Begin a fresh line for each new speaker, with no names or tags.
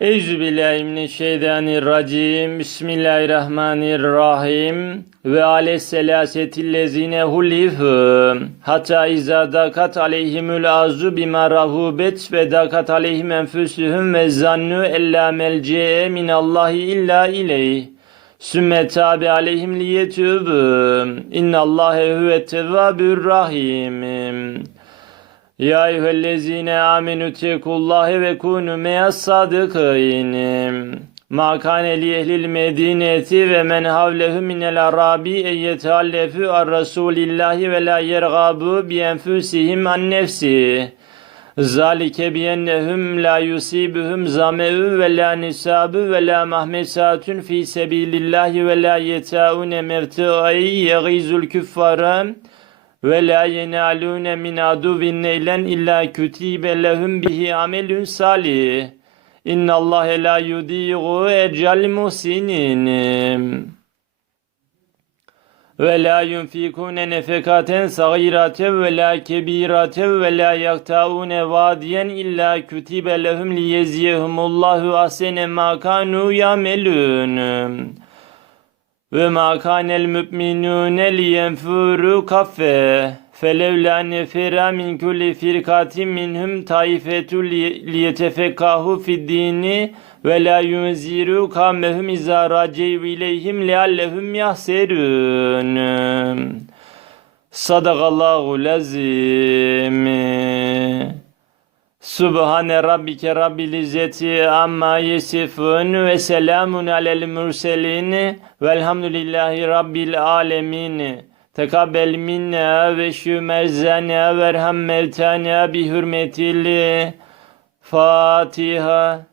Euzubillahimineşşeytanirracim. Bismillahirrahmanirrahim. Ve aleyhisselatillezine hulifu. Hatta izâ dakat aleyhimül arzu bima rahubet ve dakat aleyhim enfüsühüm ve zannu ella melce'e minallahi illa ileyh. Sümme tabi aleyhim liyetûbü. İnnallâhe huve tevvâbür rahim. Ya eyyühellezine amenü tekullahi ve kunu meyas sadıkîn. Ma kâne li ehlil medineti ve men havlehu minel arabi en yeteallefu ar rasulillahi ve la yergabu bi enfusihim an nefsi. Zalike biyennehum la yusibuhum zame'u ve la nisabu ve la mahmesatun fi sebilillahi ve la yetaune merti'i yegizul küffara ve la yenalune min aduvin neylen illa kutibe lehum bihi amelun salih. İnna Allah la yudiyu ecel muhsinin. Ve la yunfikune nefekaten sagiraten ve la kebiraten ve la yaktaune vadiyen illa kutibe lehum liyeziyehumullahu ahsene ma kanu yamelun. Ve ma kanel müminune liyenfuru kaffe felevla nefera min kulli firkatin minhum taifetu liyetefekkahu fid dini ve la yunziru kamehum izâ racev ileyhim leallehum yahserun. Sadakallahu lazim. Subhane rabbike rabbil izzeti amma yesifun ve selamun alel murselin velhamdülillahi rabbil alemin. Tekabbel minna ve şümerzana ve erham mevtana bi hürmetil Fatiha.